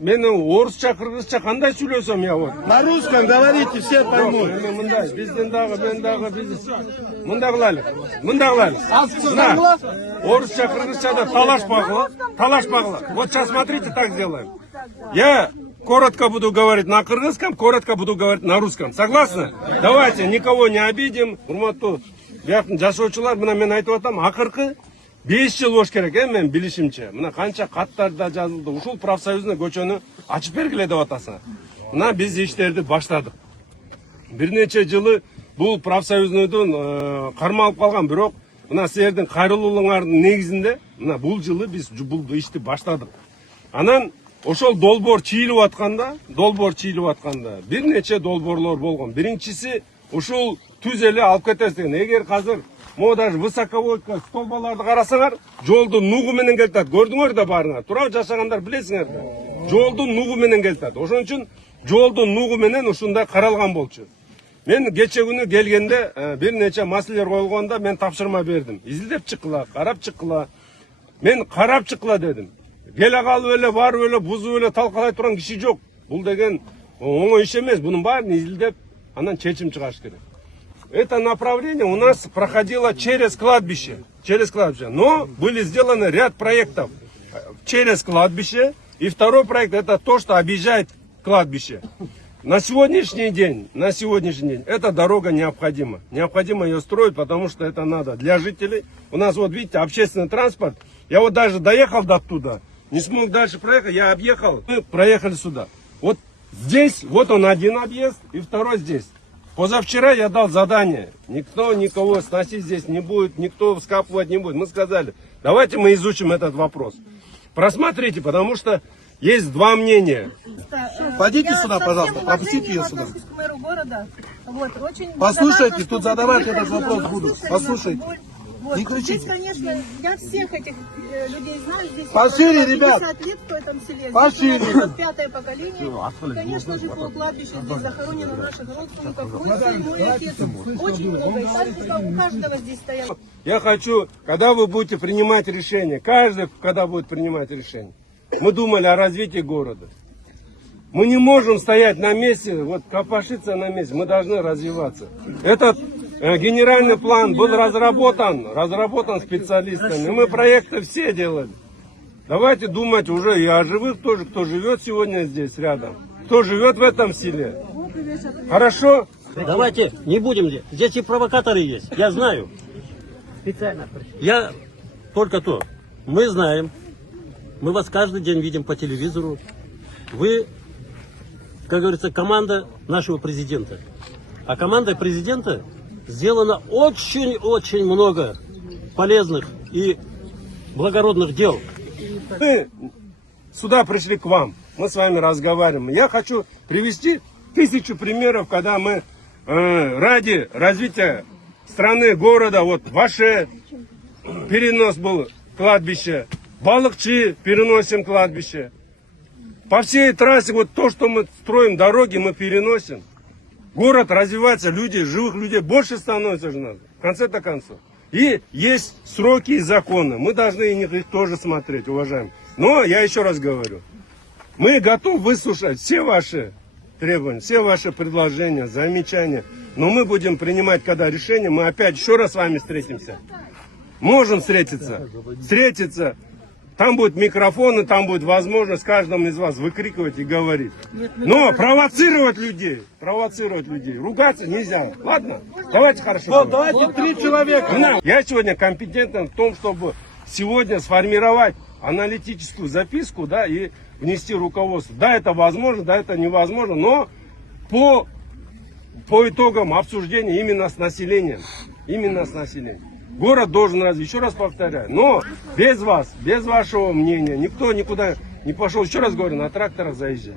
мені орысша, кыргызча кандай сүйлөсөм я вот. На русском говорите, все поймут. Мындай, бизден дагы, мен дагы, мындай кылайлык. Мына, орысча, кыргызчада талашпагыла. Вот сейчас смотрите, так сделаем. Я коротко буду говорить на кыргызском, коротко буду говорить на русском. Согласны? Давайте, никого не обидим. Урматтуу жашоочулар, мына мен айтып атам, акыркы 5 жыл болуш керек, мен билишимче. Мына канча каттарда жазылды. Ушул профсоюзный көчөнү ачып бергиле деп атасың. Мына биз иштерди баштадык. Бир нече жылы бул профсоюзнойдун кармалып калган, бирок мына силердин кайрылуулуңардын негизинде мына бул жылы биз бул ишти баштадык. Анан ошол долбоор чийилип атканда, бир нече долбоорлор болгон. Биринчиси ушул түз эле алып кетесиз деген. Эгер азыр могу даже высоководка столбаларды карасаңар, жолдун нугу менен келтат. Көрдүңөр да барыңар. Тура жашагандар билесиңер да. Жолдун нугу менен келтат. Ошон үчүн жолдун нугу менен ушундай каралган болчу. Мен кече күнү келгенде бир нече маселелер коюлганда мен тапшырма бердим. Изилдеп чыккыла, карап чыккыла. Мен карап чыккыла дедим. Келе калып эле, барып эле, бузуп эле талкалай турган киши жок. Бул деген оңой иш эмес. Бунун баарын изилдеп, анан чечим чыгарыш керек. Это направление у нас проходило через кладбище. Но были сделаны ряд проектов через кладбище. И второй проект это то, что объезжает кладбище. На сегодняшний день эта дорога необходима. Необходимо ее строить, потому что это надо для жителей. У нас вот видите общественный транспорт. Я вот даже доехал до оттуда, не смог дальше проехать, я объехал. Мы проехали сюда. Вот здесь, вот он один объезд и второй здесь. Позавчера я дал задание, никто никого сносить здесь не будет, никто вскапывать не будет. Мы сказали, давайте мы изучим этот вопрос. Просмотрите, потому что есть два мнения. Пойдите сюда, пожалуйста, пропустите ее сюда. Послушайте, тут задавать этот вопрос буду. Послушайте. Вот. Не кричите. Здесь, конечно, я всех этих людей знаю. Здесь пошире, ребят. 50 лет в этом селе. Пошире. Здесь 5-е поколение. Конечно же, по кладбищу здесь захоронено наших родственников. Мой сын, мой отец. Очень много. И так, у каждого здесь стоят. Я хочу, когда вы будете принимать решение, каждый, когда будет принимать решение, мы думали о развитии города. Мы не можем стоять на месте, вот копошиться на месте, мы должны развиваться. Этот генеральный план был разработан специалистами. Мы проекты все делали. Давайте думать уже и о живых тоже, кто живет сегодня здесь рядом, кто живет в этом селе. Хорошо? Давайте не будем здесь. Здесь и провокаторы есть, я знаю. Я только то. Мы знаем, мы вас каждый день видим по телевизору. Вы, как говорится, команда нашего президента. А командой президента сделано очень-очень много полезных и благородных дел. Мы сюда пришли к вам, мы с вами разговариваем. Я хочу привести 1000 примеров, когда мы ради развития страны, города, вот ваше перенос был кладбище, Балыкчы переносим кладбище. По всей трассе вот то, что мы строим, дороги мы переносим. Город развивается, люди, живых людей больше становится же надо, в конце-то концов. И есть сроки и законы, мы должны их тоже смотреть, уважаемые. Но я еще раз говорю, мы готовы выслушать все ваши требования, все ваши предложения, замечания. Но мы будем принимать, когда решение, мы опять еще раз с вами встретимся. Можем встретиться. Там будет микрофон, и там будет возможность каждому из вас выкрикивать и говорить. Но провоцировать людей, ругаться нельзя. Ладно? Давайте хорошо. Вот, давайте 3 человека. Я сегодня компетентен в том, чтобы сегодня сформировать аналитическую записку, да, и внести руководство. Да, это возможно, да, это невозможно, но по итогам обсуждения именно с населением. Город должен развить, еще раз повторяю, но без вас, без вашего мнения, никто никуда не пошел, еще раз говорю, на тракторах заезжать.